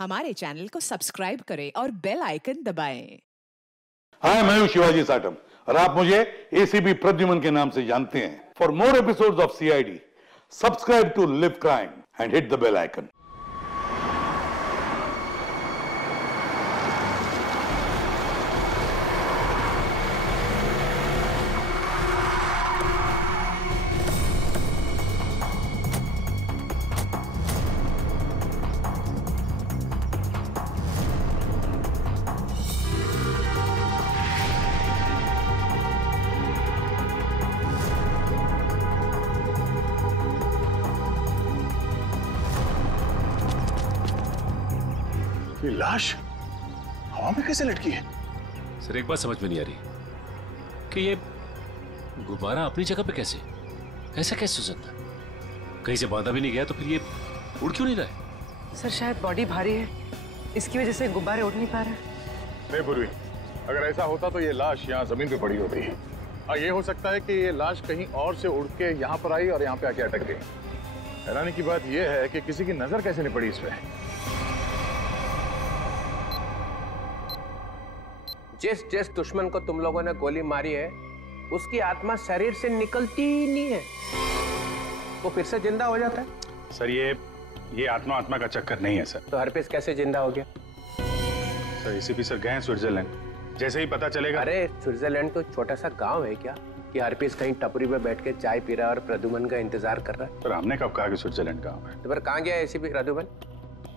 हमारे चैनल को सब्सक्राइब करें और बेल आइकन दबाएं। हाय, मैं हूं शिवाजी साटम और आप मुझे एसीपी प्रद्युमन के नाम से जानते हैं। For more episodes of CID, subscribe to live crime and hit the bell icon. ये लाश हवा में कैसे लटकी है? सर, एक बात समझ में नहीं आ रही कि ये गुब्बारा अपनी जगह पे कैसे, ऐसा कैसे हो सकता है? कहीं से बांधा भी नहीं गया तो फिर ये उड़ क्यों नहीं रहा है? सर, शायद बॉडी भारी है, इसकी वजह से गुब्बारे उड़ नहीं पा रहे। नहीं पूर्वी, अगर ऐसा होता तो ये लाश यहाँ जमीन पे पड़ी होती है। और ये हो सकता है कि ये लाश कहीं और से उड़ के यहाँ पर आई और यहाँ पे आके अटक गई। हैरानी की बात यह है कि किसी की नजर कैसे नहीं पड़ी इस पे। जिस जिस दुश्मन को तुम लोगों ने गोली मारी है, उसकी आत्मा शरीर से निकलती ही नहीं है, वो फिर से जिंदा हो जाता है। सर, ये आत्मा का चक्कर नहीं है सर। तो हरपीस कैसे जिंदा हो गया? सर, एसीपी सर गए हैं स्विट्जरलैंड, जैसे ही पता चलेगा। अरे स्विट्जरलैंड तो छोटा सा गांव है क्या कि हरपीस कहीं टपरी पे बैठ के चाय पी रहा है और प्रद्युमन का इंतजार कर रहा है? सर, हमने कब कहा कि स्विट्जरलैंड गाँव है? तो फिर कहाँ गया एसीपी प्रद्युमन?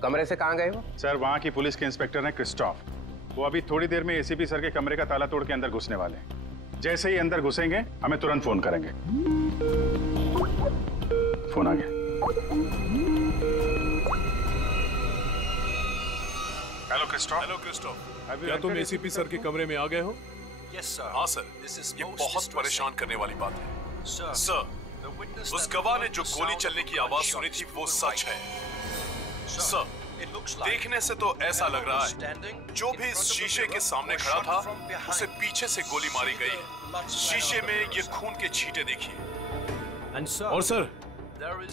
कमरे से कहाँ गए वो? सर, वहाँ की पुलिस के इंस्पेक्टर है क्रिस्टोफ। वो अभी थोड़ी देर में एसीपी सर के कमरे का ताला तोड़ के अंदर घुसने वाले हैं। जैसे ही अंदर घुसेंगे हमें तुरंत फोन करेंगे। फोन आ गया। Hello Christophe. हेलो क्रिस्टोफ, क्या तुम एसीपी सर के कमरे में आ गए हो? Yes sir. हाँ सर, ये बहुत परेशान करने वाली बात है। सर, उस गवाह ने जो गोली चलने की आवाज सुनी थी वो सच है। सर, देखने से तो ऐसा लग रहा है जो भी इस शीशे के सामने खड़ा था उसे पीछे से गोली मारी गई है। शीशे में ये खून के छींटे देखिए। और सर,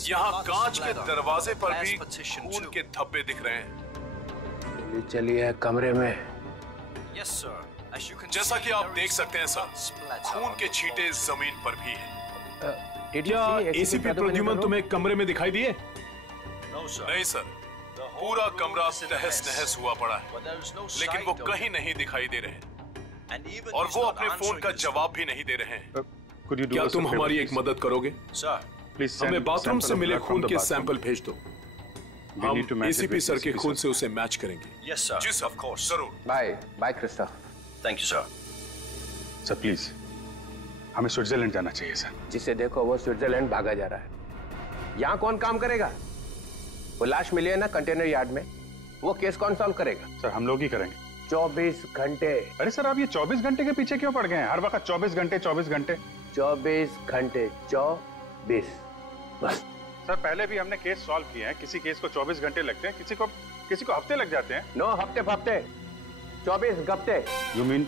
यहाँ कांच के दरवाजे पर भी खून के धब्बे दिख रहे हैं। चलिए कमरे में। जैसा कि आप देख सकते हैं सर, खून के छींटे जमीन पर भी हैं। क्या एसीपी प्रद्युमन तुम्हें कमरे में दिखाई दिए? नहीं सर, पूरा कमरा तहस नहस हुआ पड़ा है, लेकिन वो कहीं नहीं दिखाई दे रहे और वो अपने फोन का जवाब भी नहीं दे रहे हैं। क्या तुम हमारी एक मदद करोगे? हमें बाथरूम से मिले खून के सैंपल भेज दो। हम एसीपी सर के खून से उसे मैच करेंगे। Yes sir. जी सर, ऑफ कोर्स, जरूर। Bye Christoph. Thank you sir. Sir please, हमें स्विट्जरलैंड जाना चाहिए सर। जिसे देखो वो स्विट्जरलैंड भागा जा रहा है। यहाँ कौन काम करेगा? वो लाश मिली है ना कंटेनर यार्ड में, वो केस कौन सॉल्व करेगा? सर, हम लोग ही करेंगे। 24 घंटे। अरे सर, आप ये 24 घंटे के पीछे क्यों पड़ गए हैं? हर वक्त 24 घंटे 24 घंटे 24 घंटे 24 बस। सर, पहले भी हमने केस सॉल्व किए हैं। किसी केस को 24 घंटे लगते हैं, किसी को हफ्ते लग जाते हैं। नो हफ्ते 24 घंटे। यू मीन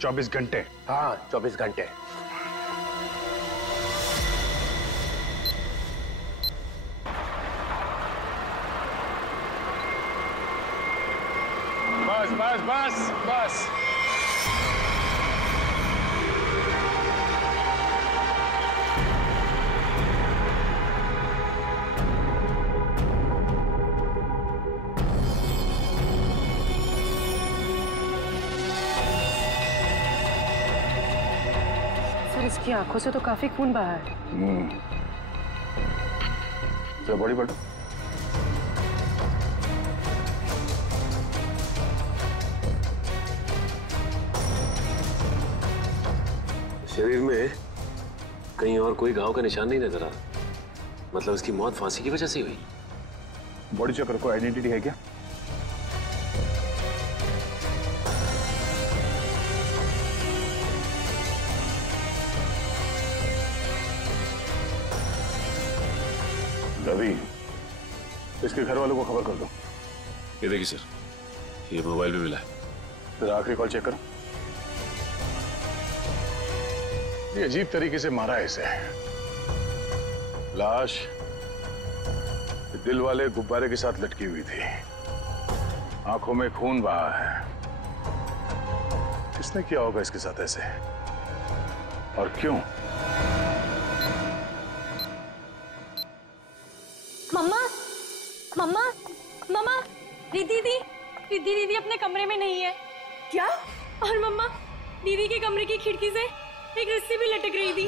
24 घंटे? हाँ, 24 घंटे। बस बस बस बस। सर, इसकी आंखों से तो काफी खून बहा है। तो बड़ी बड़ी शरीर में कहीं और कोई घाव का निशान नहीं नजर आ रहा। मतलब इसकी मौत फांसी की वजह से हुई। बॉडी चेकर को आइडेंटिटी है क्या? रवि, इसके घर वालों को खबर कर दो। ये देखिए सर, ये मोबाइल भी मिला है। फिर आखिरी कॉल चेक करो। ये अजीब तरीके से मारा है इसे। लाश दिल वाले गुब्बारे के साथ लटकी हुई थी। आंखों में खून बहा है। किसने किया होगा इसके साथ ऐसे, और क्यों? मम्मा, मम्मा, मम्मा, रिद्धि दीदी अपने कमरे में नहीं है। क्या? और मम्मा, दीदी के कमरे की खिड़की से एक रस्सी भी लटक रही थी।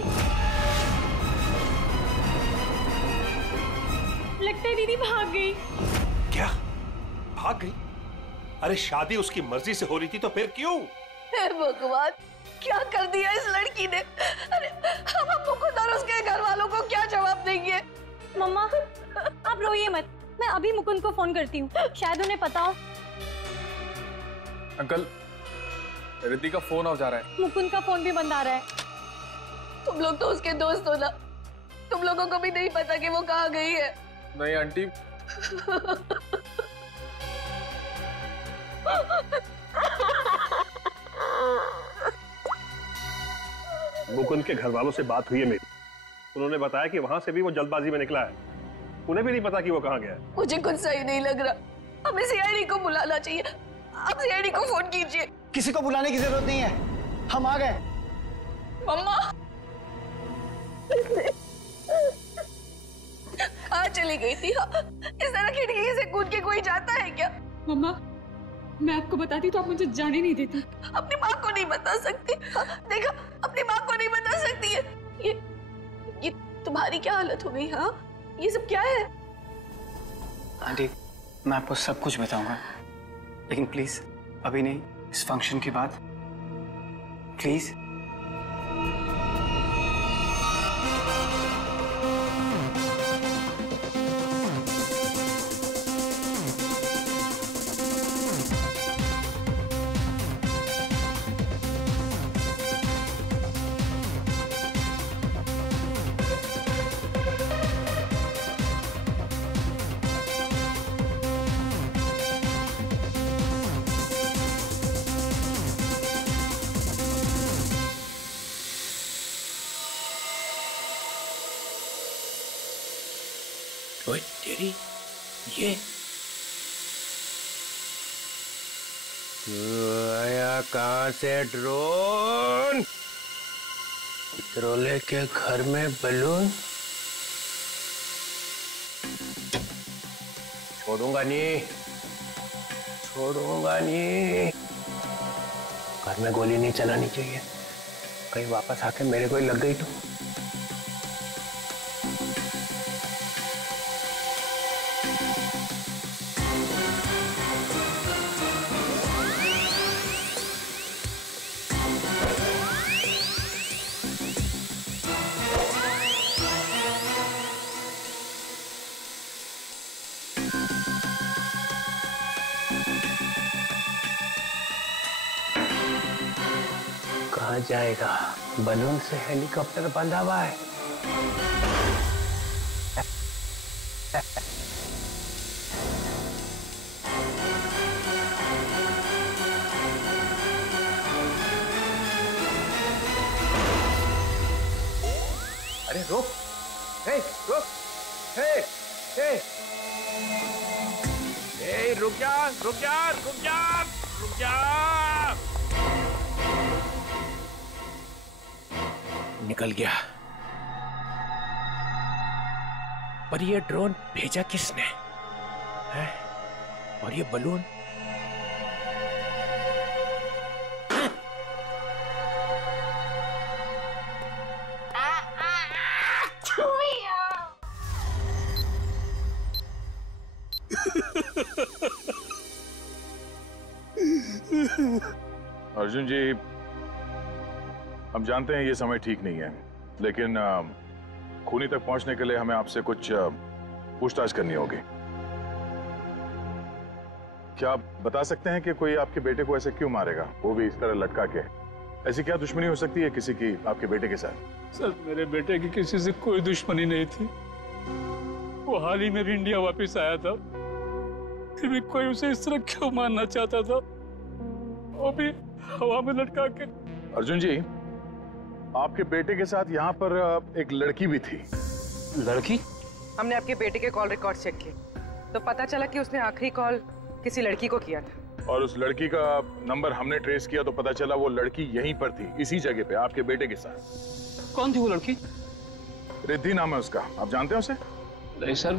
लगता है दीदी भाग गई। क्या? भाग गई? अरे शादी उसकी मर्जी से हो रही थी तो फिर क्यों? हे भगवान, क्या कर दिया इस लड़की ने? अरे हम आपको खुद और उसके घर वालों को क्या जवाब देंगे? मम्मा, आप रोइए मत, मैं अभी मुकुंद को फोन करती हूँ, शायद उन्हें पता हो। अंकल, रिद्धि का फोन ऑफ जा रहा है। मुकुंद का फोन भी बंद आ रहा है। तुम लोग तो उसके दोस्त हो ना, तुम लोगों को भी नहीं पता कि वो कहाँ गई है। नहीं आंटी। मुकुंद के घर वालों से बात हुई है मेरी, उन्होंने बताया कि वहां से भी वो जल्दबाजी में निकला है, उन्हें भी नहीं पता कि वो कहाँ गया है। मुझे कुछ सही नहीं लग रहा, हमें सीआईडी को बुलाना चाहिए। आप सीआईडी को फोन कीजिए। किसी को बुलाने की जरूरत नहीं है, हम आ गए। मम्मा, कहाँ चली गई थी? इस तरह खिड़की से कूद के कोई जाता है क्या? मम्मा, मैं आपको बताती तो आप मुझे जाने नहीं देती। अपनी माँ को नहीं बता सकती? देखा, अपनी माँ को नहीं बता सकती है। ये तुम्हारी क्या हालत हो गई? हाँ, ये सब क्या है? आंटी, मैं आपको सब कुछ बताऊंगा, लेकिन प्लीज अभी नहीं, इस फंक्शन के बाद प्लीज। तेरी ये आया कहाँ से ड्रोन? ड्रोले के घर में बलून? छोड़ूंगा नहीं, छोड़ूंगा नहीं। घर में गोली नहीं चलानी चाहिए, कहीं वापस आके मेरे को ही लग गई तो। कहाँ जाएगा? बलून से हेलीकॉप्टर बंधा हुआ है। अरे रुक, हे रुक, हे हे हे रुक जा, रुक जा, रुक जा, रुक जा। निकल गया। पर ये ड्रोन भेजा किसने है? और ये बलून? अर्जुन जी, हम जानते हैं ये समय ठीक नहीं है, लेकिन खूनी तक पहुंचने के लिए हमें आपसे कुछ पूछताछ करनी होगी। क्या आप बता सकते हैं कि कोई आपके बेटे को ऐसे क्यों मारेगा, वो भी इस तरह लटका के? ऐसी क्या दुश्मनी हो सकती है किसी की आपके बेटे के साथ? सर, मेरे बेटे की किसी से कोई दुश्मनी नहीं थी। वो हाल ही में भी इंडिया वापस आया था, फिर भी कोई उसे इस तरह क्यों मारना चाहता था, वो भी हवा में लटका के। अर्जुन जी, आपके बेटे के साथ यहाँ पर एक लड़की भी थी। लड़की? हमने आपके बेटे के कॉल रिकॉर्ड चेक किए तो पता चला कि उसने आखिरी कॉल किसी लड़की को किया था। और उस लड़की का नंबर हमने ट्रेस किया तो पता चला वो लड़की यहीं पर थी, इसी जगह पे, आपके बेटे के साथ। कौन थी वो लड़की? रिद्धि नाम है उसका, आप जानते हैं उसे? नहीं सर,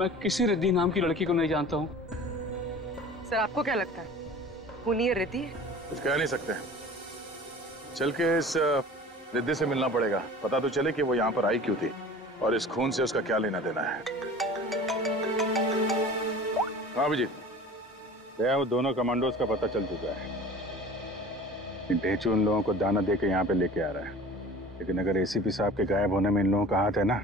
मैं किसी रिद्धि नाम की लड़की को नहीं जानता हूँ। सर आपको क्या लगता है, कौन ये रिद्धि है? कुछ कह नहीं सकते, चल के इस रिद्धि से मिलना पड़ेगा, पता तो चले कि वो यहाँ पर आई क्यों थी और इस खून से उसका क्या लेना देना है। हाँ अभिजीत, वो दोनों कमांडोज का पता चल चुका है। ढेंचू उन लोगों को दाना दे के यहाँ पे लेके आ रहा है, लेकिन अगर एसीपी साहब के गायब होने में इन लोगों का हाथ है ना,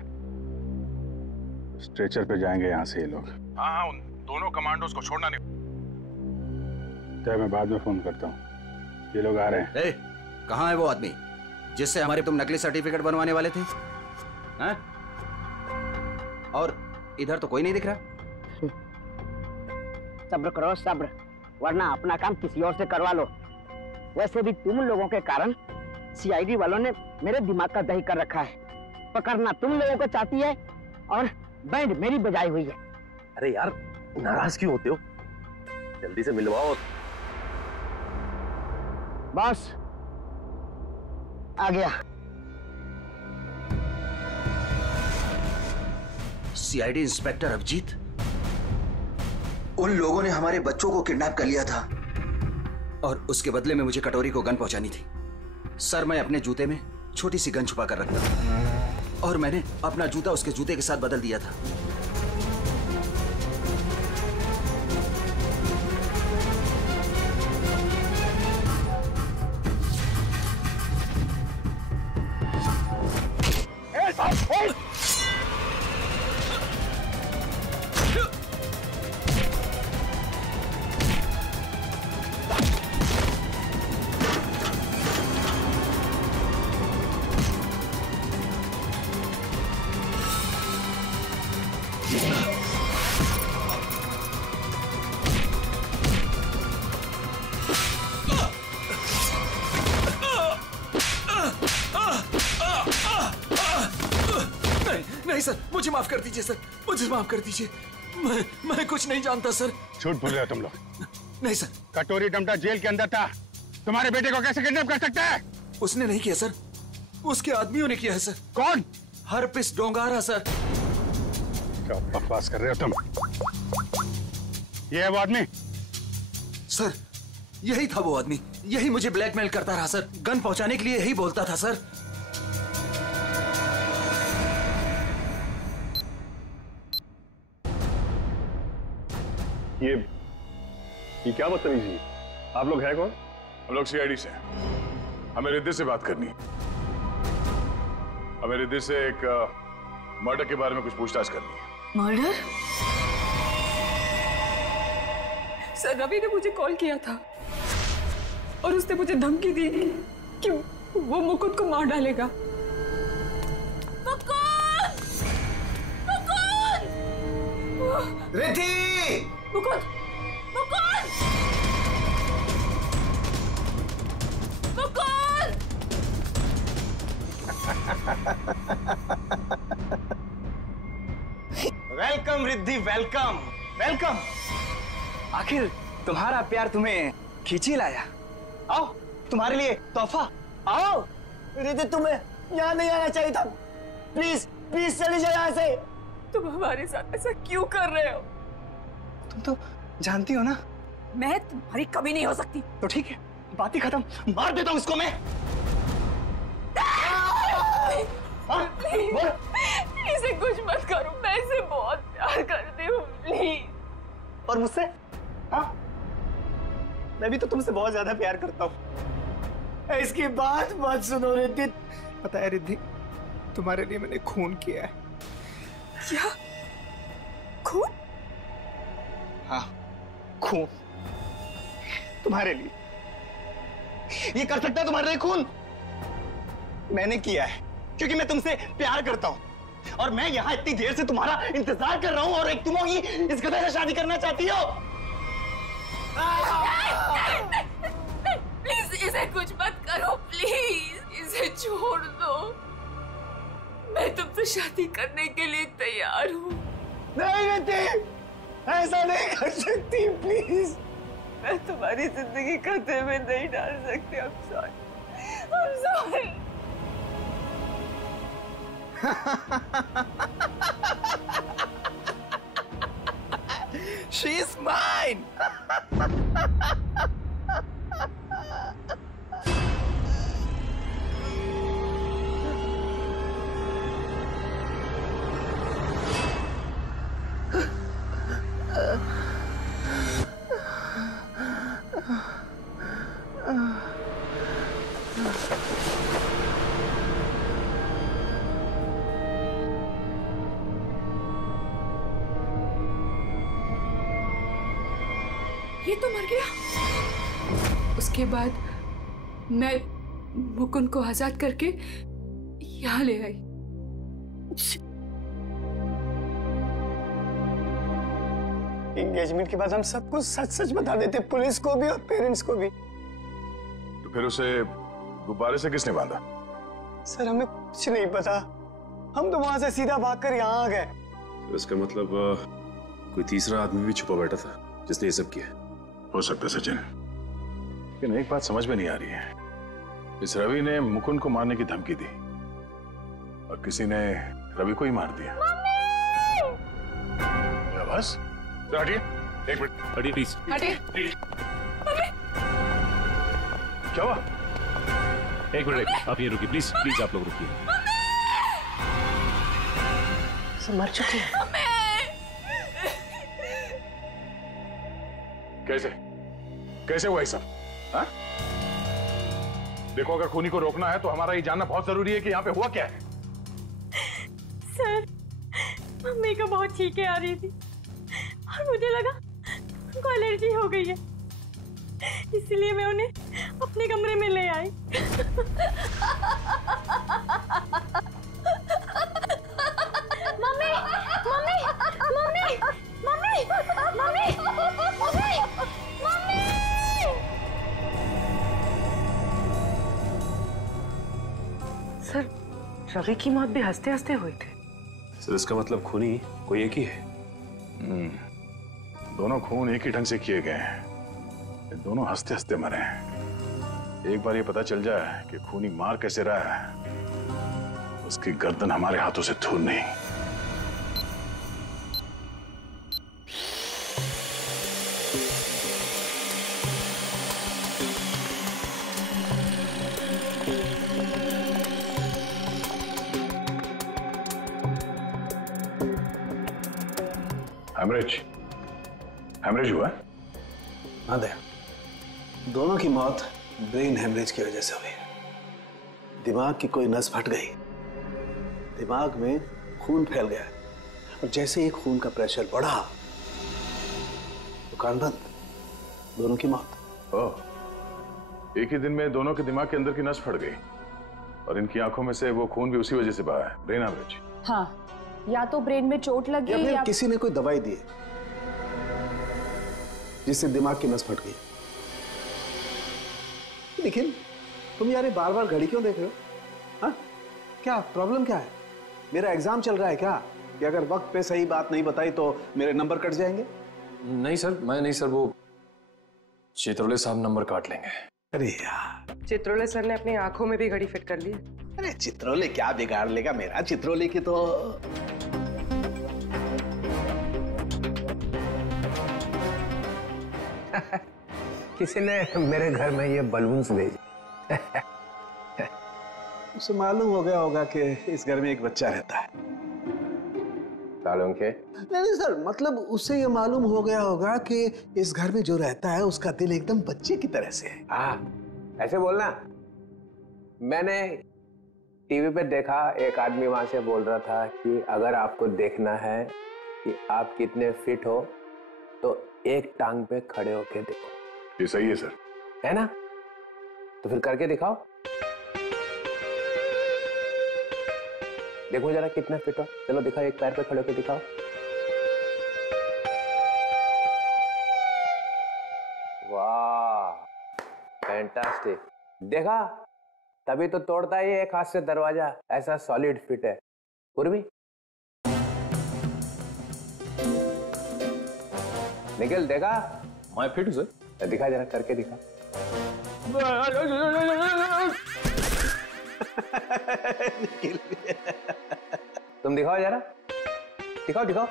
स्ट्रेचर पे जाएंगे यहाँ से ये लोग। हाँ, उन दोनों कमांडोज को छोड़ना नहीं। तो मैं बाद में फोन करता हूँ, ये लोग आ रहे हैं। कहाँ है वो आदमी जिससे हमारे तुम नकली सर्टिफिकेट बनवाने वाले थे? हैं? और इधर तो कोई नहीं दिख रहा। सब्र करो सब्र, वरना अपना काम किसी और से करवा लो। वैसे भी तुम लोगों के कारण सीआईडी वालों ने मेरे दिमाग का दही कर रखा है। पकड़ना तुम लोगों को चाहती है और बैंड मेरी बजाई हुई है। अरे यार नाराज क्यों होते हो, जल्दी से मिलवाओ। बॉस आ गया। सीआईडी इंस्पेक्टर अभिजीत, उन लोगों ने हमारे बच्चों को किडनैप कर लिया था और उसके बदले में मुझे कटोरी को गन पहुंचानी थी। सर, मैं अपने जूते में छोटी सी गन छुपा कर रखता था और मैंने अपना जूता उसके जूते के साथ बदल दिया था। नहीं सर, मुझे माफ कर दीजिए सर, मुझे माफ कर दीजिए। मैं कुछ नहीं जानता सर। झूठ बोल रहे हो तुम लोग। नहीं सर। कटोरी डमटा जेल के अंदर था, तुम्हारे बेटे को कैसे किडनैप कर सकता है? उसने नहीं किया सर, उसके आदमियों ने किया है सर। कौन? Herpes डोंगारा sir. क्या बकवास कर रहे हो तुम? ये है वो आदमी? सर यही था वो आदमी, यही मुझे ब्लैकमेल करता रहा सर, गन पहुंचाने के लिए यही बोलता था सर। ये क्या बदतमीजी है? आप लोग हैं कौन? हम लोग सीआईडी से, हमें रिद्धि से बात करनी है। हमें रिद्धि से एक मर्डर के बारे में कुछ पूछताछ करनी है। मर्डर? सर रवि ने मुझे कॉल किया था और उसने मुझे धमकी दी कि वो मुकुंद को मार डालेगा। Mukund! Mukund! Riddhi! Mukund! Mukund! Mukund! Welcome Riddhi, welcome welcome. आखिर तुम्हारा प्यार तुम्हें खींची लाया। आओ, तुम्हारे लिए तोहफा। आओ। रिद्धि, तुम्हें यहाँ नहीं आना चाहिए था। प्लीज प्लीज चली जाओ यहाँ से। तुम हमारे साथ ऐसा क्यों कर रहे हो? तुम तो जानती हो ना मैं तुम्हारी कभी नहीं हो सकती। तो ठीक है, बात ही खत्म, मार देता हूँ इसको मैं। इसे कुछ मत करो, मैं इसे बहुत प्यार करती हूँ, प्लीज। और मुझसे? हाँ, मैं भी तो तुमसे बहुत ज्यादा प्यार करता हूँ। इसकी बात मत सुनो रिद्धि। पता है रिद्धि, तुम्हारे लिए मैंने खून किया है। क्या? खून? हाँ, खून तुम्हारे लिए। ये कर सकता है तुम्हारे लिए खून? मैंने किया है क्योंकि मैं तुमसे प्यार करता हूं और मैं यहाँ इतनी देर से तुम्हारा इंतजार कर रहा हूं और एक तुम होगी इस गधे से शादी करना चाहती हो। प्लीज इसे कुछ मत करो, प्लीज इसे छोड़ दो। मैं तुमसे शादी करने के लिए तैयार हूँ। नहीं रिद्धि, ऐसा नहीं कर सकती, प्लीज मैं तुम्हारी जिंदगी खतरे में नहीं डाल सकती। I'm sorry. I'm sorry. She's mine. ये तो मर गया। उसके बाद मैं मुकुंद को आजाद करके यहाँ ले आई। एंगेजमेंट के बाद हम सब कुछ सच सच बता देते, पुलिस को भी और पेरेंट्स को भी। तो फिर उसे गुब्बारे से किसने बांधा? सर हमें कुछ नहीं पता, हम तो वहां से सीधा भागकर यहाँ आ गए। तो इसका मतलब कोई तीसरा आदमी भी छुपा बैठा था जिसने ये सब किया। हो सकता है सचिन, लेकिन एक बात समझ में नहीं आ रही है। इस रवि ने मुकुंद को मारने की धमकी दी और किसी ने रवि को ही मार दिया। बस हटिए, एक मिनट हटिए प्लीज। हटिए। क्या हुआ? एक मिनट, आप ये रुकिए प्लीज, प्लीज आप लोग रुकिए। मर चुकी है। कैसे कैसे हुआ ये सब? हाँ? देखो, अगर खूनी को रोकना है तो हमारा ये जानना बहुत जरूरी है कि यहाँ पे हुआ क्या है। सर, मम्मी को बहुत छींकें आ रही थी और मुझे लगा उनको एलर्जी हो गई है, इसलिए मैं उन्हें अपने कमरे में ले आई। Mummy, mummy, mummy, mummy, mummy, mummy, mummy. Sir, Ravi की मौत भी हंसते हंसते हुई थी। सर इसका मतलब खूनी कोई एक ही है। दोनों खून एक ही ढंग से किए गए हैं, दोनों हंसते हंसते मरे हैं। एक बार ये पता चल जाए कि खूनी मार कैसे रहा है, उसकी गर्दन हमारे हाथों से दूर नहीं। हेमरेज हुआ? हाँ दया, दोनों की मौत ब्रेन हेमरेज की वजह से हुई है। दिमाग की कोई नस फट गई, दिमाग में खून फैल गया और जैसे ही खून का प्रेशर बढ़ा तो कान बंद, दोनों की मौत। ओह, एक ही दिन में दोनों के दिमाग के अंदर की नस फट गई और इनकी आंखों में से वो खून भी उसी वजह से बहा है। Brain haemorrhage. हाँ, या तो ब्रेन में चोट लगी या फिर किसी ने कोई दवाई दी जिससे दिमाग की नस फट गई। लेकिन तुम यार बार बार घड़ी क्यों देख रहे हो? हाँ, क्या प्रॉब्लम क्या है? मेरा एग्जाम चल रहा है क्या कि अगर वक्त पे सही बात नहीं बताई तो मेरे नंबर कट जाएंगे? नहीं सर, मैं नहीं सर, वो चित्रोले साहब नंबर काट लेंगे। अरे यार, चित्रोले सर ने अपनी आंखों में भी घड़ी फिट कर ली। अरे चित्रोले क्या बिगाड़ लेगा मेरा? चित्रोले की तो किसी ने मेरे घर में ये बलून्स भेजे। उसे मालूम हो गया होगा कि इस घर में एक बच्चा रहता है। सालों के? नहीं सर, मतलब उसे ये मालूम हो गया होगा कि इस घर में जो रहता है उसका दिल एकदम बच्चे की तरह से है। हाँ, ऐसे बोलना। मैंने टीवी पे देखा, एक आदमी वहां से बोल रहा था कि अगर आपको देखना है कि आप कितने फिट हो तो एक टांग पे खड़े होके देखो। ये सही है सर। है ना? तो फिर करके दिखाओ, देखो जरा कितना फिट हो। चलो दिखाओ, एक पैर पे खड़े होके दिखाओ। वाह, फैंटास्टिक। देखा, तभी तो तोड़ता है ये एक हाथ से दरवाजा, ऐसा सॉलिड फिट है। पूर्वी, निखिल देखा? मैं फिट हूं सर। दिखा जरा, करके दिखा। तुम दिखाओ जरा, दिखाओ दिखाओ।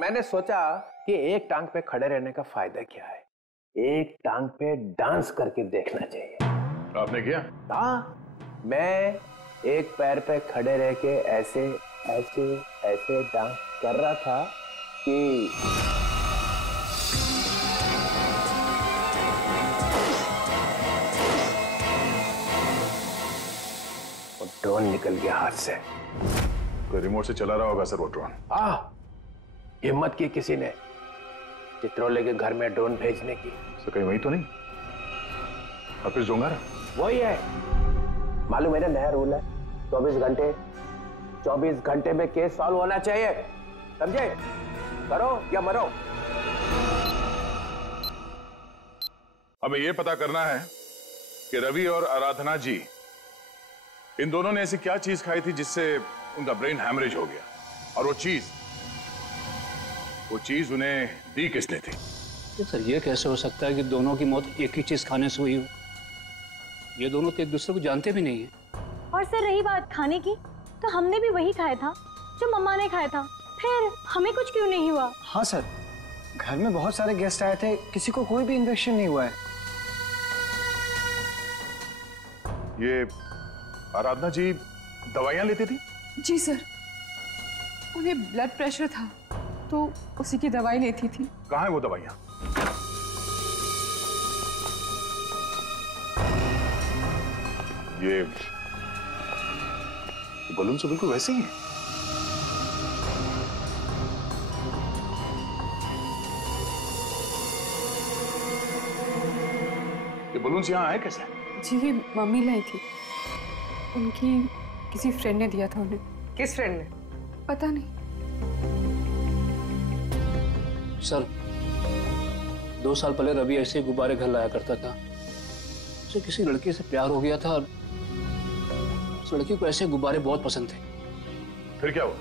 मैंने सोचा कि एक टांग पे खड़े रहने का फायदा क्या है, एक टांग पे डांस करके देखना चाहिए। आपने किया? हाँ, मैं एक पैर पे खड़े रह के ऐसे ऐसे ऐसे डांस कर रहा था कि वो ड्रोन निकल गया हाथ से। कोई रिमोट से चला रहा होगा सर वो ड्रोन। हिम्मत की किसी ने चित्रोले के घर में ड्रोन भेजने की। तो कहीं वही तो नहीं? हाफिज डोंगारा? वही है। मालूम मेरा नया रूल है, 24 घंटे में केस सॉल्व होना चाहिए, समझे? करो या मरो। हमें यह पता करना है कि रवि और आराधना जी, इन दोनों ने ऐसी क्या चीज खाई थी जिससे उनका ब्रेन हैमरेज हो गया, और वो चीज उन्हें दी किसने थी? सर ये कैसे हो सकता है कि दोनों की मौत एक ही चीज खाने से हुई हो? ये दोनों तो एक दूसरे को जानते भी नहीं है। और सर रही बात खाने की, तो हमने भी वही खाया था जो मम्मा ने खाया था, फिर हमें कुछ क्यों नहीं हुआ? हाँ सर, घर में बहुत सारे गेस्ट आए थे, किसी को कोई भी इन्फेक्शन नहीं हुआ है। ये आराधना जी दवाइयां लेती थी? जी सर, उन्हें ब्लड प्रेशर था तो उसी की दवाई लेती थी। कहाँ है वो दवाइयां? ये बलून से बिल्कुल वैसे ही है। ये बलून्स यहाँ आए कैसे? जी ये मम्मी लाई थी, उनकी किसी फ्रेंड ने दिया था उन्हें। किस फ्रेंड ने? पता नहीं सर। 2 साल पहले रवि ऐसे गुब्बारे घर लाया करता था। उसे किसी लड़की से प्यार हो गया था, उस लड़की को ऐसे गुब्बारे बहुत पसंद थे। फिर क्या हुआ?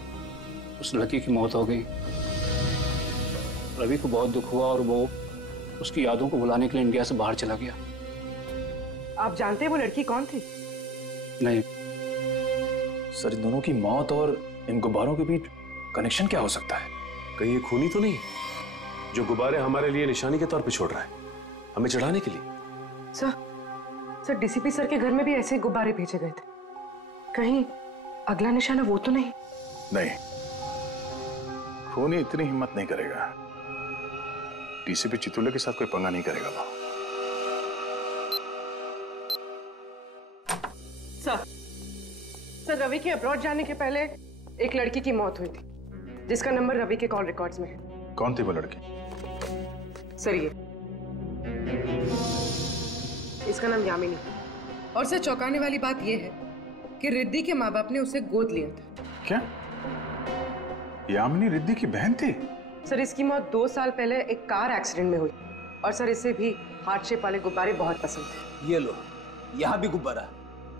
उस लड़की की मौत हो गई। रवि को बहुत दुख हुआ और वो उसकी यादों को भुलाने के लिए इंडिया से बाहर चला गया। आप जानते हैं वो लड़की कौन थी? नहीं सर, इन दोनों की मौत और इन गुब्बारों के बीच कनेक्शन क्या हो सकता है? कहीं ये खूनी तो नहीं जो गुब्बारे हमारे लिए निशानी के तौर पे छोड़ रहा है, हमें चढ़ाने के लिए? सर डीसीपी सर के घर में भी ऐसे गुब्बारे भेजे गए थे, कहीं अगला निशाना वो तो नहीं? नहीं, खूनी इतनी हिम्मत नहीं करेगा। डीसीपी चित्रोले के साथ कोई पंगा नहीं करेगा वो। सर रवि के अब्रॉड जाने के पहले एक लड़की की मौत हुई थी, जिसका नंबर रवि के कॉल रिकॉर्ड्स में है। कौन थी वो लड़की? सर ये इसका नाम यामिनी। और सर चौंकाने वाली बात यह है कि रिद्धि के माँ बाप ने उसे गोद लिया था। क्या यामिनी रिद्धि की बहन थी? सर इसकी मौत 2 साल पहले एक कार एक्सीडेंट में हुई, और सर इसे भी हार्ट शेप वाले गुब्बारे बहुत पसंद थे। ये लो, यहाँ भी गुब्बारा।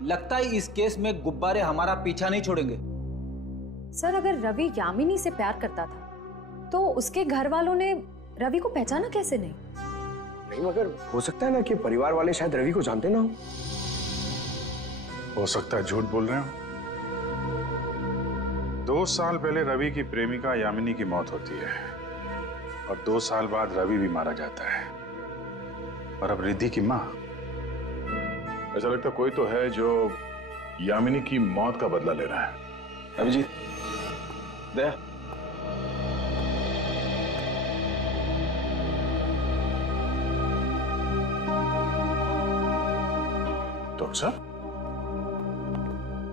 लगता है इस केस में गुब्बारे हमारा पीछा नहीं छोड़ेंगे। सर अगर रवि यामिनी से प्यार करता था तो उसके घर वालों ने रवि को पहचाना कैसे नहीं? नहीं, मगर हो सकता है ना कि परिवार वाले शायद रवि को जानते ना हो सकता है झूठ बोल रहे हो। 2 साल पहले रवि की प्रेमिका यामिनी की मौत होती है, और 2 साल बाद रवि भी मारा जाता है, और अब रिद्धि की माँ। ऐसा लगता कोई तो है जो यामिनी की मौत का बदला ले रहा है। अभिजीत, दया, डॉक्टर साहब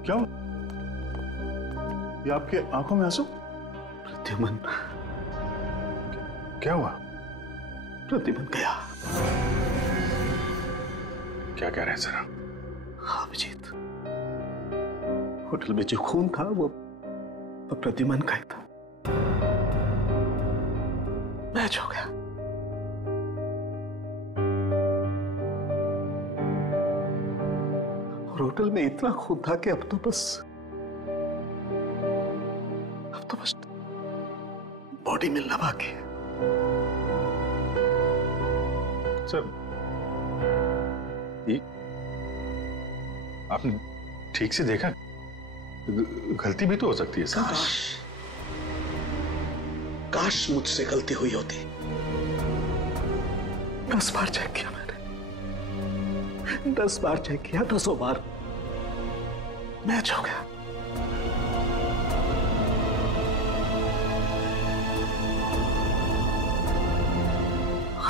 क्या हुआ? ये आपके आंखों में आंसू? प्रद्युमन। क्या हुआ? प्रद्युमन गया। क्या कह रहे हैं सर? हाँ अभिजीत, होटल में जो खून था वो प्रद्युमन का ही था। मैच हो गया। और होटल में इतना खून था कि अब तो बस ऑलमोस्ट बॉडी मिलना बाकी है। सर, ये आपने ठीक से देखा? गलती भी तो हो सकती है सर। काश मुझसे गलती हुई होती। 10 बार चेक किया मैंने, 10 बार चेक किया, 10 बार मैच हो गया।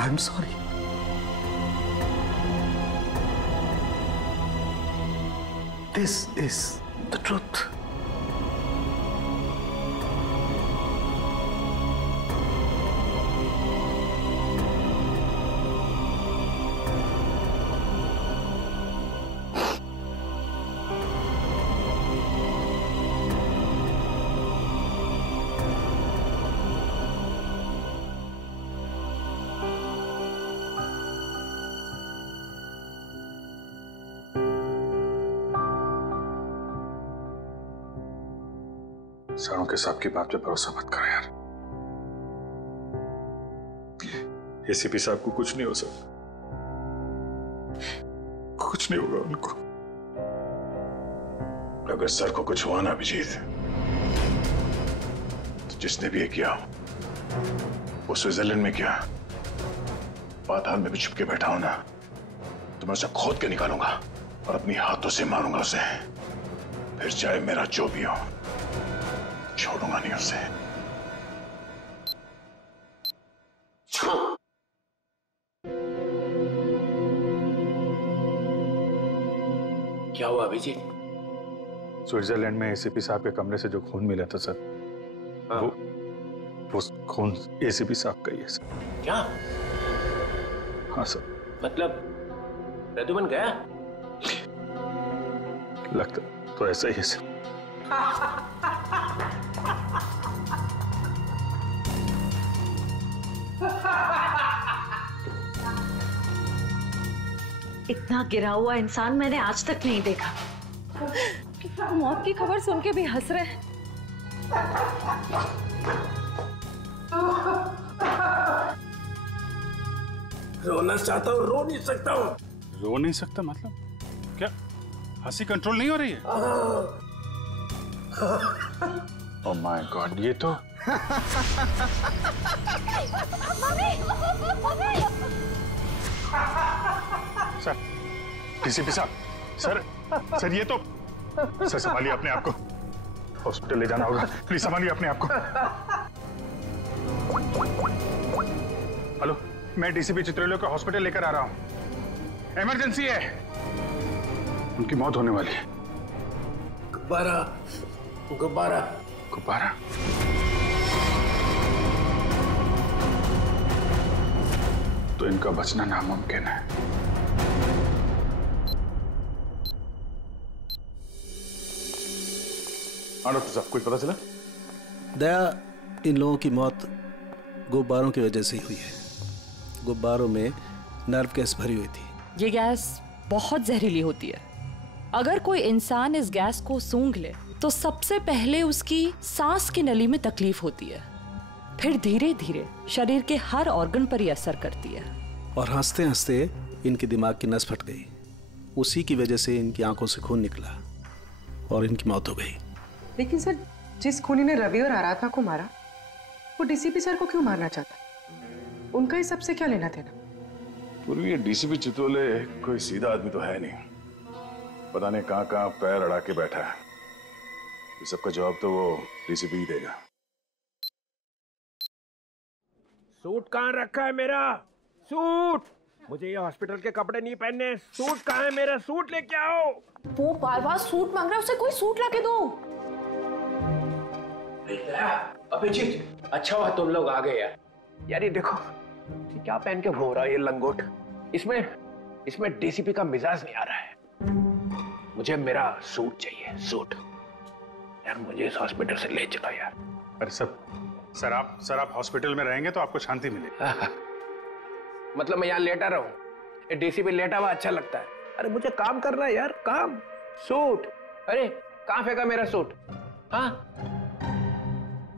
I am sorry. This is the truth. सरों के साहब की बात पे भरोसा मत करो यार। एसीपी साहब को कुछ नहीं हो सकता, कुछ नहीं होगा उनको। अगर सर को कुछ हुआ ना अभिजीत, तो जिसने भी ये किया वो स्विट्जरलैंड में किया, पाताल में भी छुप के बैठा हो ना, तो मैं उसे खोद के निकालूंगा और अपनी हाथों से मारूंगा उसे। फिर चाहे मेरा जो भी हो, छोड़ूंगा नहीं उसे। क्या हुआ अभिजीत? स्विट्जरलैंड में एसीपी साहब के कमरे से जो खून मिला था सर, वो खून एसीपी साहब का ही है सर। क्या? हाँ सर। मतलब प्रद्युमन गया? लगता तो ऐसा ही है सर। इतना गिरा हुआ इंसान मैंने आज तक नहीं देखा। मौत की खबर सुन के भी हंस रहे हैं। रोना चाहता हूँ, रो नहीं सकता हूँ। रो नहीं सकता मतलब क्या? हंसी कंट्रोल नहीं हो रही है? ओह माय गॉड, ये तो सर, डीसीपी साहब, सर ये तो, सर संभालिए अपने आप को, हॉस्पिटल ले जाना होगा, प्लीज संभालिए अपने आप को। हेलो, मैं डीसीपी चित्रलोक को हॉस्पिटल लेकर आ रहा हूँ, इमरजेंसी है, उनकी मौत होने वाली है। गुब्बारा, गुब्बारा, गुब्बारा? तो इनका बचना नामुमकिन है। हाँ डॉक्टर साहब, कुछ पता चला? दया, इन लोगों की मौत गुब्बारों की वजह से ही हुई है। गुब्बारों में नर्व गैस भरी हुई थी। ये गैस बहुत जहरीली होती है। अगर कोई इंसान इस गैस को सूंघ ले तो सबसे पहले उसकी सांस की नली में तकलीफ होती है, फिर धीरे धीरे शरीर के हर ऑर्गन पर ये असर करती है। और हंसते हंसते इनके दिमाग की नस फट गई। उसी की वजह से इनकी आंखों से खून निकला और इनकी मौत हो गई। लेकिन सर, जिस खूनी ने रवि और आराधना को मारा, वो डीसीपी सर को क्यों मारना चाहता? उनका इस सबसे क्या लेना देना? पूर्वी ये डीसीपी चित्रोले कोई सीधा आदमी तो है नहीं, पता नहीं कहां कहां पैर अड़ा के बैठा है। इस सबका जवाब तो वो डीसीपी ही देगा। सूट कहाँ रखा है मेरा? सूट! मुझे ये हॉस्पिटल के कपड़े नहीं पहनने। सूट कहाँ है मेरा? सूट लेके आओ। वो बार बार सूट मांग रहा है, उसे कोई सूट लाके दो। अभिजीत, अच्छा हुआ तुम लोग आ गए यार। यार ये देखो, ये क्या पहन के घूम रहा है ये लंगोट। इसमें डीसीपी का मिजाज नहीं आ रहा है। मुझे मेरा सूट चाहिए, सूट। यार मुझे इस हॉस्पिटल से ले चलो यार। अरे सर आप हॉस्पिटल में रहेंगे तो आपको शांति मिलेगी। मतलब मैं यहाँ लेटा रहूं? डीसीपी लेटा हुआ अच्छा लगता है? अरे मुझे काम करना है यार, काम। सूट, अरे कहाँ फेंका मेरा सूट? हाँ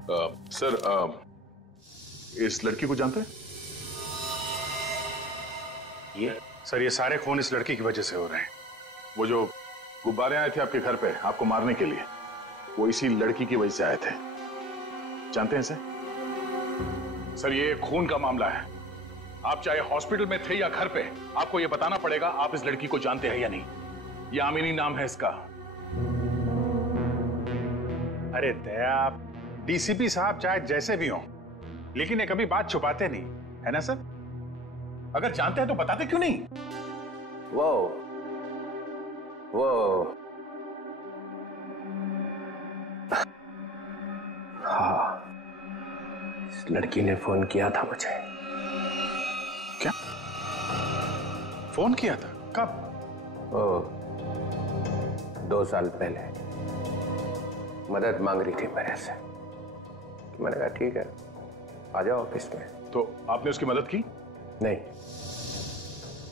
सर, इस लड़की को जानते हैं? सर, ये सारे खून इस लड़की की वजह से हो रहे हैं। वो जो गुब्बारे आए थे आपके घर पे आपको मारने के लिए, वो इसी लड़की की वजह से आए थे। जानते हैं इसे? सर, ये खून का मामला है। आप चाहे हॉस्पिटल में थे या घर पे, आपको ये बताना पड़ेगा आप इस लड़की को जानते हैं या नहीं। यामिनी नाम है इसका। अरे दया, डीसीपी साहब चाहे जैसे भी हों, लेकिन ये कभी बात छुपाते नहीं, है ना सर? अगर जानते हैं तो बताते क्यों नहीं? वो हाँ, इस लड़की ने फोन किया था मुझे। क्या? फोन किया था? कब? 2 साल पहले मदद मांग रही थी मेरे से। मैंने कहा ठीक है, आ जाओ ऑफिस में। तो आपने उसकी मदद की? नहीं,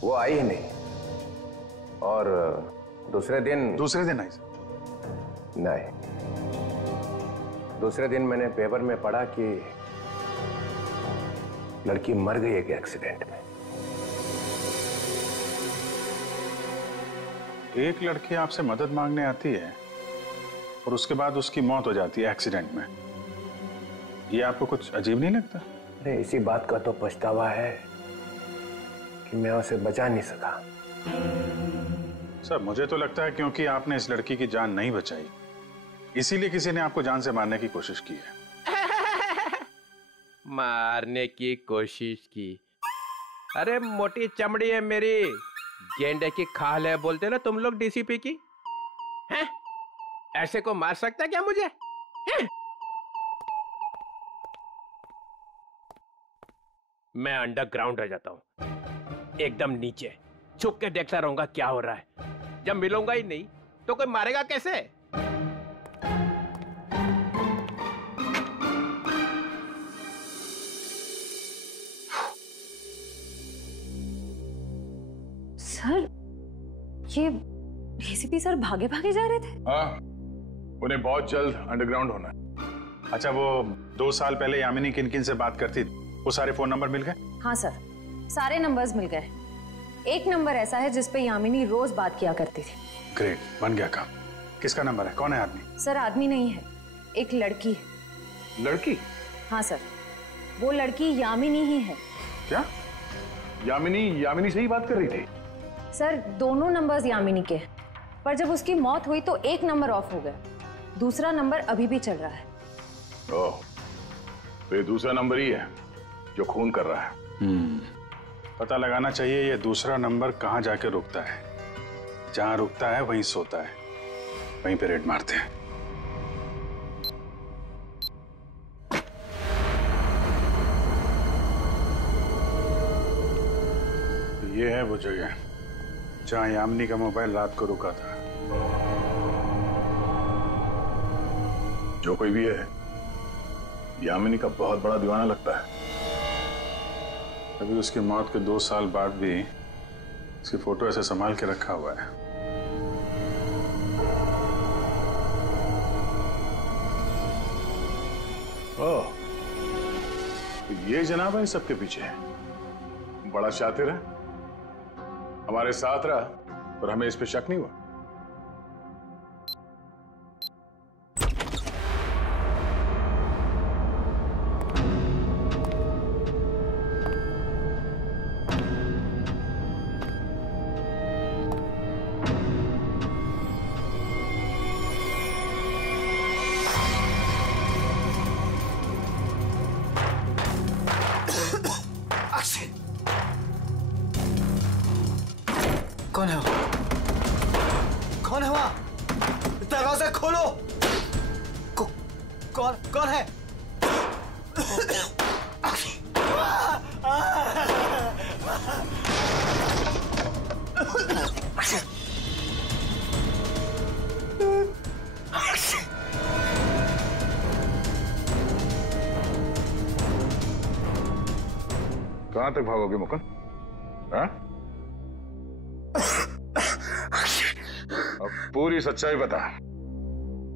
वो आई ही नहीं। और दूसरे दिन आई? नहीं, दूसरे दिन मैंने पेपर में पढ़ा कि लड़की मर गई एक एक्सीडेंट में। एक लड़की आपसे मदद मांगने आती है और उसके बाद उसकी मौत हो जाती है एक्सीडेंट में। ये आपको कुछ अजीब नहीं लगता? अरे इसी बात का तो पछतावा है कि मैं उसे बचा नहीं सका। सर, मुझे तो लगता है क्योंकि आपने इस लड़की की जान नहीं बचाई, इसीलिए किसी ने आपको जान से मारने की कोशिश की है। मारने की कोशिश की? अरे मोटी चमड़ी है मेरी, गेंडे की खाल है बोलते ना तुम लोग डीसीपी की। हैं? ऐसे को मार सकता क्या मुझे? हैं? मैं अंडरग्राउंड रह जाता हूं, एकदम नीचे छुप के देखता रहूंगा क्या हो रहा है। जब मिलूंगा ही नहीं तो कोई मारेगा कैसे? सर, ये डीसीपी सर भागे भागे जा रहे थे? हाँ, उन्हें बहुत जल्द अंडरग्राउंड होना है। अच्छा, वो 2 साल पहले यामिनी किन किन से बात करती थी, वो सारे फोन नंबर मिल गए? हाँ सर, सारे नंबर्स मिल गए। एक नंबर ऐसा है जिस पे यामिनी रोज बात किया करती थी। ग्रेट, बन गया काम। किसका नंबर है? कौन है आदमी? सर, आदमी नहीं है, एक लड़की है। लड़की? हाँ सर, वो लड़की यामिनी ही है। क्या? यामिनी से ही बात कर रही थी? सर, दोनों नंबर्स यामिनी के हैं, पर जब उसकी मौत हुई तो एक नंबर ऑफ हो गया, दूसरा नंबर अभी भी चल रहा है। ओह, तो ये दूसरा नंबर ही है जो खून कर रहा है। पता लगाना चाहिए ये दूसरा नंबर कहाँ जाके रुकता है। जहां रुकता है वहीं सोता है, वहीं पे रेड मारते हैं। ये है वो जगह जहां यामिनी का मोबाइल रात को रुका था। जो कोई भी है, यामिनी का बहुत बड़ा दीवाना लगता है। अभी उसकी मौत के 2 साल बाद भी उसकी फोटो ऐसे संभाल के रखा हुआ है। ओह, तो ये जनाब है सबके पीछे। बड़ा शातिर है, हमारे साथ रहा और हमें इस पे शक नहीं हुआ। कौन है वो? कौन है वहां? दरवाजा खोलो। कौन है? कहां तक भागोगे मुकुंद? हाँ? अब पूरी सच्चाई बता,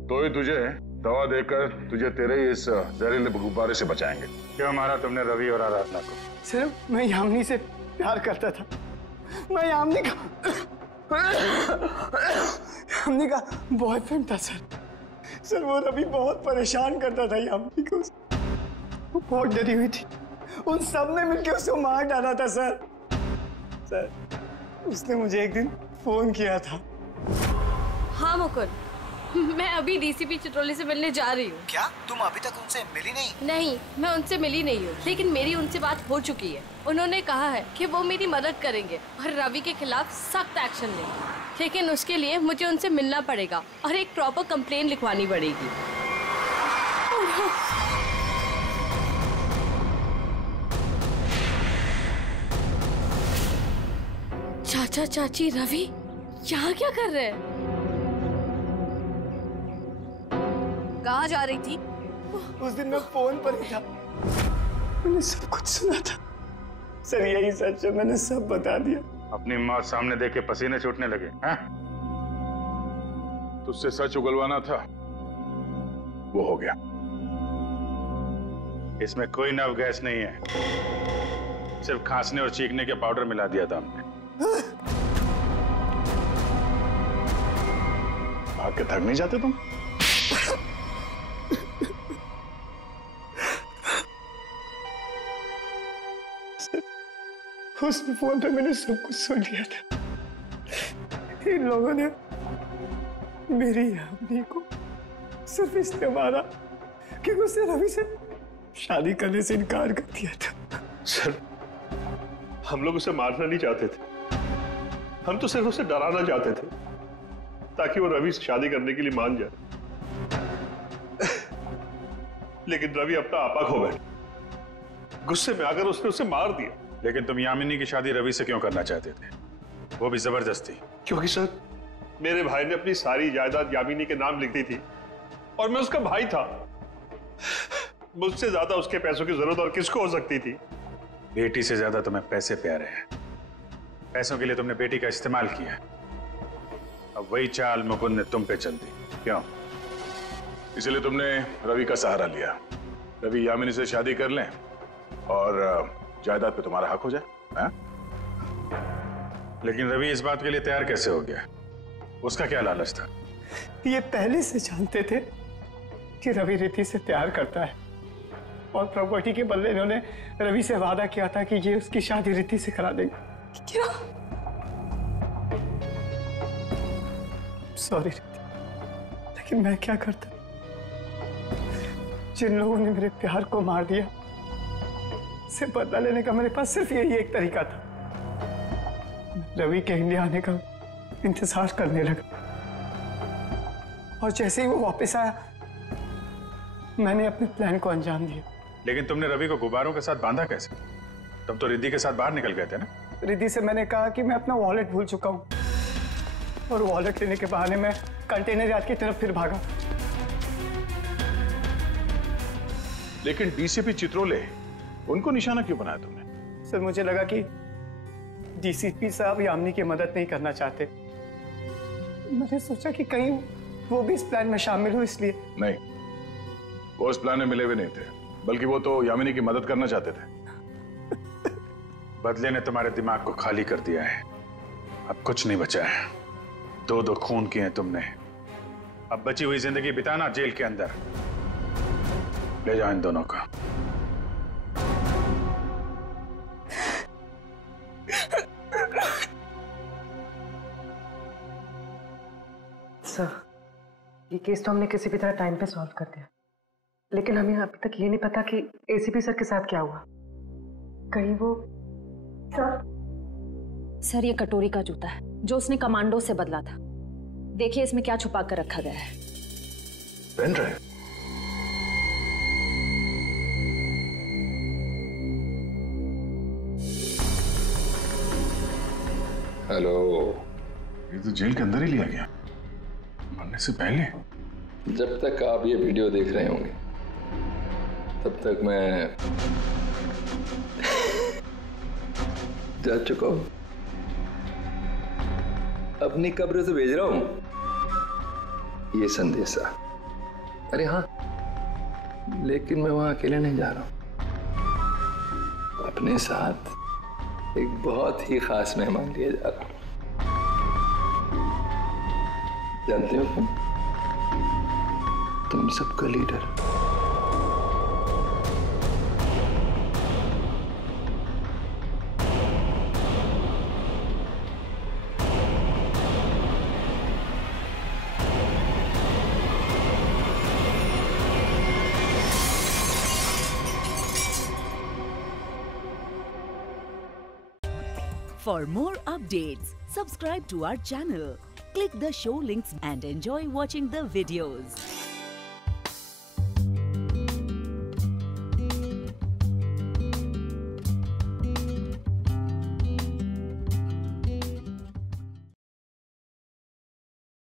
तो ही तुझे दवा देकर तुझे तेरे इस जहरीले गुब्बारे से बचाएंगे। क्यों मारा तुमने रवि और आराधना को? सर मैं यामिनी से प्यार करता था। मैं यामिनी का बॉयफ्रेंड था सर। वो रवि बहुत परेशान करता था यामिनी को। वो बहुत डरी हुई थी। उन सब ने मिलकर उसे मार डाला था सर। उसने मुझे एक दिन फोन किया था। हाँ मुकुंद, मैं अभी डीसीपी चित्रोले से मिलने जा रही हूँ। क्या तुम अभी तक उनसे मिली नहीं? नहीं, मैं उनसे मिली नहीं हूँ, लेकिन मेरी उनसे बात हो चुकी है। उन्होंने कहा है कि वो मेरी मदद करेंगे और रवि के खिलाफ सख्त एक्शन लेंगे, लेकिन उसके लिए मुझे उनसे मिलना पड़ेगा और एक प्रॉपर कंप्लेन लिखवानी पड़ेगी। चाचा चाची रवि यहाँ क्या कर रहे हैं? कहाँ जा रही थी? उस दिन मैं फोन पर ही था। मैंने सब कुछ सुना था सर। यही सच है, मैंने सब बता दिया। अपनी मौत सामने देख के पसीने छूटने लगे हैं? तुझसे सच उगलवाना था, वो हो गया। इसमें कोई नव गैस नहीं है, सिर्फ खांसने और चीखने के पाउडर मिला दिया था हमने। भाग के थक नहीं जाते तुम? उस फोन पे मैंने सब कुछ सुन लिया था। इन लोगों ने मेरी यामिनी को सिर्फ इसलिए मारा कि उसने रवि से शादी करने से इनकार कर दिया था। सर, हम लोग उसे मारना नहीं चाहते थे, हम तो सिर्फ उसे डराना चाहते थे ताकि वो रवि से शादी करने के लिए मान जाए। लेकिन रवि अपना आपा खो बैठा। गुस्से में आकर उसने उसे मार दिया। लेकिन तुम यामिनी की शादी रवि से क्यों करना चाहते थे, वो भी जबरदस्ती? क्योंकि सर, मेरे भाई ने अपनी सारी जायदाद यामिनी के नाम लिख दी थी और मैं उसका भाई था। मुझसे ज्यादा उसके पैसों की जरूरत और किसको हो सकती थी? बेटी से ज्यादा तुम्हें पैसे प्यारे हैं। पैसों के लिए तुमने बेटी का इस्तेमाल किया। अब वही चाल मुकुंद ने तुम पे चल दी। क्यों? इसलिए तुमने रवि का सहारा लिया। रवि यामिनी से शादी कर लें और जायदाद पे तुम्हारा हक हो जाए। हाँ? लेकिन रवि इस बात के लिए तैयार कैसे हो गया? उसका क्या लालच था? ये पहले से जानते थे कि रवि रिद्धि से प्यार करता है और प्रॉपर्टी के बदले इन्होंने रवि से वादा किया था कि ये उसकी शादी रिद्धि से करा देंगे। क्या? सॉरी रिद्धि, लेकिन मैं क्या करता? जिन लोगों ने मेरे प्यार को मार दिया, से बदला लेने का मेरे पास सिर्फ यही एक तरीका था। रवि के इंडिया आने का इंतजार करने लगा और जैसे ही वो वापस आया, मैंने अपने प्लान को अंजाम दिया। लेकिन तुमने रवि को गुब्बारों के साथ बांधा कैसे? तुम तो रिद्धि के साथ बाहर निकल गए थे ना? रिद्धि से मैंने कहा कि मैं अपना वॉलेट भूल चुका हूँ और वॉलेट लेने के बहाने मैं कंटेनर यार्ड की तरफ फिर भागा। लेकिन डीसीपी चित्रोले, उनको निशाना क्यों बनाया तुमने? सर, मुझे लगा कि डीसीपी साहब यामिनी की मदद नहीं करना चाहते। मैंने सोचा कि कहीं वो भी इस प्लान में शामिल हो, इसलिए। नहीं, वो इस प्लान में मिले हुए नहीं थे, बल्कि वो तो यामिनी की मदद करना चाहते थे। बदले ने तुम्हारे दिमाग को खाली कर दिया है। अब कुछ नहीं बचा है। दो दो खून किए हैं तुमने। अब बची हुई जिंदगी बिताना जेल के अंदर। ले जाओ इन दोनों का। सर, ये केस तो हमने किसी भी तरह टाइम पे सॉल्व कर दिया, लेकिन हमें अभी तक ये नहीं पता कि एसीपी सर के साथ क्या हुआ। कहीं वो सर, ये कटोरी का जूता है जो उसने कमांडो से बदला था। देखिए इसमें क्या छुपा कर रखा गया है। Pen drive. हेलो। ये तो जेल के अंदर ही लिया गया, मरने से पहले। जब तक आप ये वीडियो देख रहे होंगे तब तक मैं जा चुका हूं। अपनी कब्र से भेज रहा हूं ये संदेशा अरे हाँ, लेकिन मैं वहां अकेले नहीं जा रहा हूं। अपने साथ एक बहुत ही खास मेहमान लिए जा रहा हूं। जानते हो तुम सबका leader. For more updates, subscribe to our channel, click the show links and enjoy watching the videos.